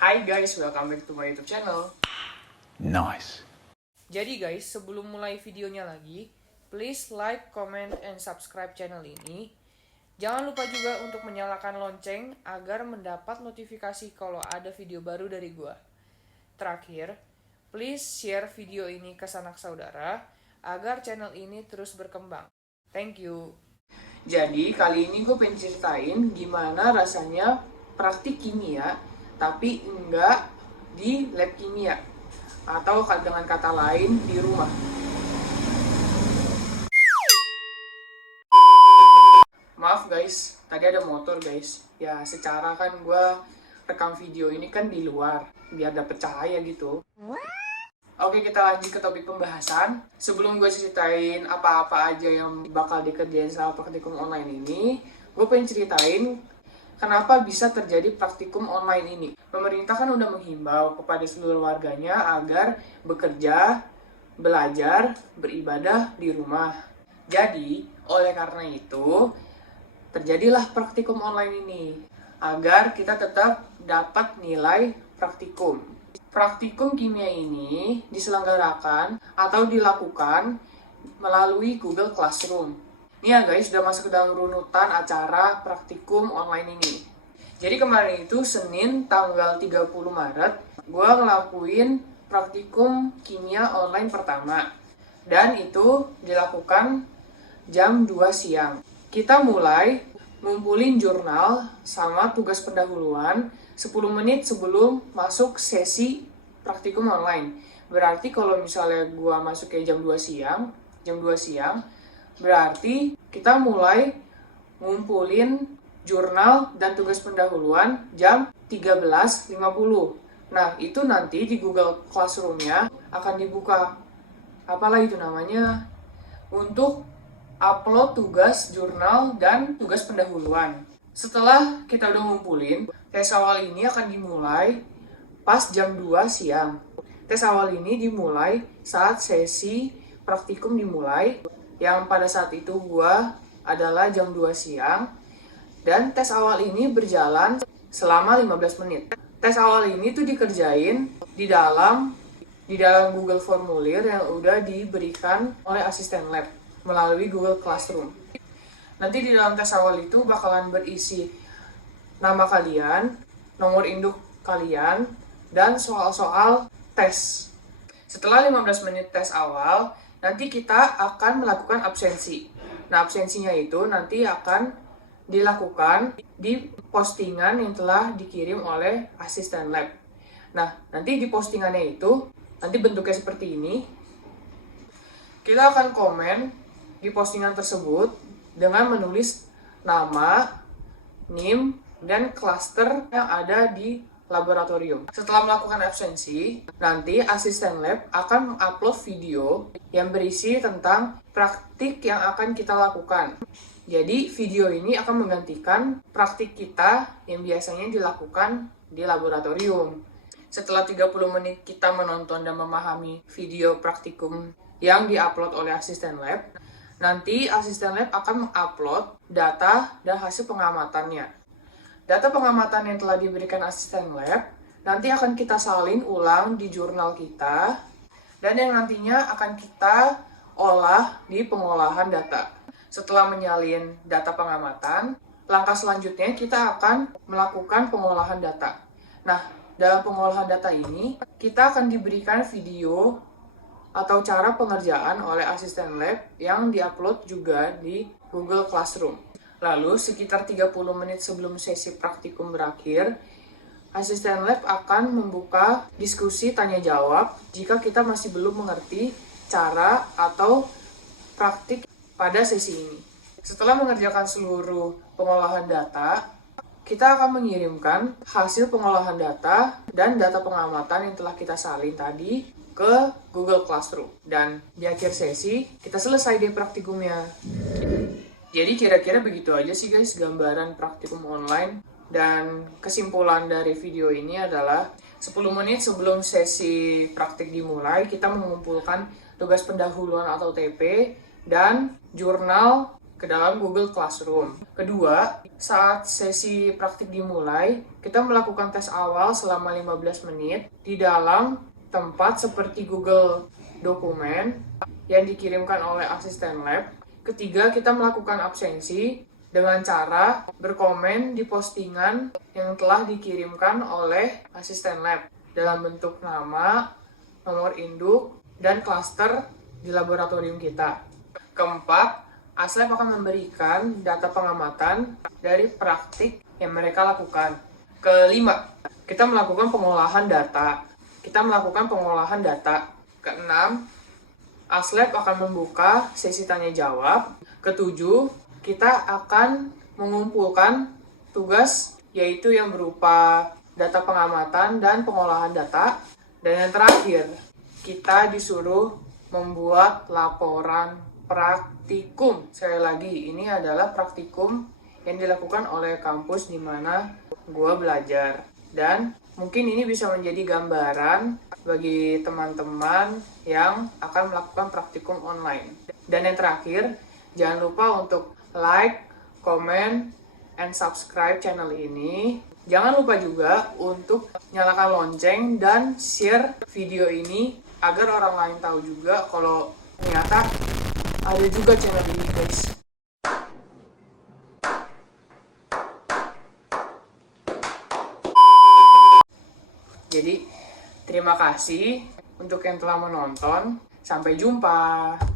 Hai guys, welcome back to my YouTube channel. Nice. Jadi guys, sebelum mulai videonya lagi, please like, comment, and subscribe channel ini. Jangan lupa juga untuk menyalakan lonceng agar mendapat notifikasi kalau ada video baru dari gua. Terakhir, please share video ini ke sanak saudara agar channel ini terus berkembang. Thank you. Jadi kali ini gue pengen ceritain gimana rasanya praktik kimia tapi enggak di lab kimia atau dengan kata lain di rumah. Maaf guys, tadi ada motor guys. Ya secara kan gue rekam video ini kan di luar biar dapet cahaya gitu. Oke, kita lanjut ke topik pembahasan. Sebelum gue ceritain apa-apa aja yang bakal dikerjain sama praktikum online ini, gue pengen ceritain kenapa bisa terjadi praktikum online ini. Pemerintah kan udah menghimbau kepada seluruh warganya agar bekerja, belajar, beribadah di rumah. Jadi, oleh karena itu, terjadilah praktikum online ini agar kita tetap dapat nilai praktikum. Praktikum kimia ini diselenggarakan atau dilakukan melalui Google Classroom. Nih ya guys, sudah masuk ke dalam runutan acara praktikum online ini. Jadi kemarin itu Senin tanggal 30 Maret, gue ngelakuin praktikum kimia online pertama. Dan itu dilakukan jam 2 siang. Kita mulai ngumpulin jurnal sama tugas pendahuluan 10 menit sebelum masuk sesi praktikum online. Berarti kalau misalnya gua masuk ke jam 2 siang, berarti kita mulai ngumpulin jurnal dan tugas pendahuluan jam 13.50. Nah, itu nanti di Google Classroom-nya akan dibuka apalah itu namanya untuk upload tugas jurnal dan tugas pendahuluan. Setelah kita udah ngumpulin, tes awal ini akan dimulai pas jam 2 siang. Tes awal ini dimulai saat sesi praktikum dimulai, yang pada saat itu gua adalah jam 2 siang. Dan tes awal ini berjalan selama 15 menit. Tes awal ini tuh dikerjain di dalam Google Formulir yang udah diberikan oleh asisten lab melalui Google Classroom. Nanti di dalam tes awal itu bakalan berisi nama kalian, nomor induk kalian, dan soal-soal tes. Setelah 15 menit tes awal, nanti kita akan melakukan absensi. Nah, absensinya itu nanti akan dilakukan di postingan yang telah dikirim oleh asisten lab. Nah, nanti di postingannya itu, nanti bentuknya seperti ini. Kita akan komen di postingan tersebut dengan menulis nama, NIM, dan klaster yang ada di laboratorium. Setelah melakukan absensi, nanti asisten lab akan mengupload video yang berisi tentang praktik yang akan kita lakukan. Jadi, video ini akan menggantikan praktik kita yang biasanya dilakukan di laboratorium. Setelah 30 menit kita menonton dan memahami video praktikum yang diupload oleh asisten lab, nanti asisten lab akan mengupload data dan hasil pengamatannya. Data pengamatan yang telah diberikan asisten lab nanti akan kita salin ulang di jurnal kita dan yang nantinya akan kita olah di pengolahan data. Setelah menyalin data pengamatan, langkah selanjutnya kita akan melakukan pengolahan data. Nah, dalam pengolahan data ini kita akan diberikan video atau cara pengerjaan oleh asisten lab yang diupload juga di Google Classroom. Lalu, sekitar 30 menit sebelum sesi praktikum berakhir, asisten lab akan membuka diskusi tanya-jawab jika kita masih belum mengerti cara atau praktik pada sesi ini. Setelah mengerjakan seluruh pengolahan data, kita akan mengirimkan hasil pengolahan data dan data pengamatan yang telah kita salin tadi ke Google Classroom. Dan di akhir sesi, kita selesai deh praktikumnya. Jadi kira-kira begitu aja sih guys gambaran praktikum online. Dan kesimpulan dari video ini adalah 10 menit sebelum sesi praktik dimulai, kita mengumpulkan tugas pendahuluan atau TP dan jurnal ke dalam Google Classroom. Kedua, saat sesi praktik dimulai, kita melakukan tes awal selama 15 menit di dalam tempat seperti Google Dokumen yang dikirimkan oleh asisten lab. Ketiga, kita melakukan absensi dengan cara berkomen di postingan yang telah dikirimkan oleh asisten lab dalam bentuk nama, nomor induk, dan klaster di laboratorium kita. Keempat, ASLab akan memberikan data pengamatan dari praktik yang mereka lakukan. Kelima, kita melakukan pengolahan data. Keenam, ASLab akan membuka sesi tanya jawab. Ketujuh, kita akan mengumpulkan tugas yaitu yang berupa data pengamatan dan pengolahan data. Dan yang terakhir, kita disuruh membuat laporan praktikum. Sekali lagi, ini adalah praktikum yang dilakukan oleh kampus di mana gue belajar. Dan mungkin ini bisa menjadi gambaran bagi teman-teman yang akan melakukan praktikum online. Dan yang terakhir, jangan lupa untuk like, comment, and subscribe channel ini. Jangan lupa juga untuk nyalakan lonceng dan share video ini agar orang lain tahu juga kalau ternyata ada juga channel ini, guys. Jadi, terima kasih untuk yang telah menonton. Sampai jumpa.